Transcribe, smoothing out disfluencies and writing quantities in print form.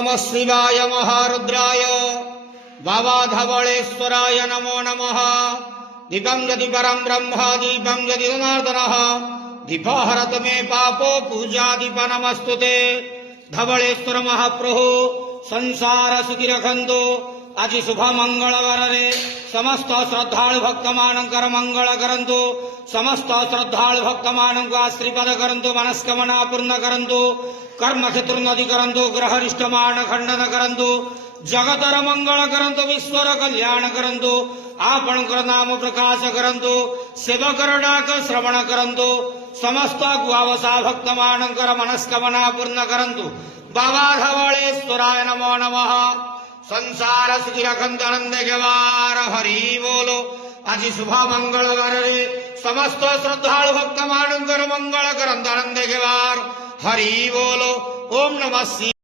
नमः शिवाय महारुद्राय बाबा धवलेश्वराय नमो नमः। दीपं यदि परं ब्रह्म दीपं यदि जनार्दनः दीपहरत मे पापो पूजा दीप नमस्तुते। धवलेश्वर महाप्रभु संसार सुखी रखंतु। आज शुभ मंगलवार रे समस्त श्रद्धालु भक्त मानकर मंगल करंतु। समस्त श्रद्धालु भक्त मानक आशीर्वाद करंतु। मनस्कामना पूर्ण करंतु। कर्म क्षेत्रोन्नति करंतु। ग्रहरिष्ट मान खंडन करंतु। जगतर मंगल करंतु। विश्वर कल्याण करंतु। आपणकर नाम प्रकाश करंतु। सेवकर डाक श्रवण करंतु। समस्त गुआवसा भक्त मानकर मनस्कामना पूर्ण करंतु। बाबा धवलेश्वराय नमो नमः। संसार सुखी रखंतु आनंद गेवार हरि बोलो। आज शुभ मंगलवार रे समस्त श्रद्धालु भक्त मानकर मंगल करंतु आनंद गेवार हरि बोलो। ओम नमः शिवाय।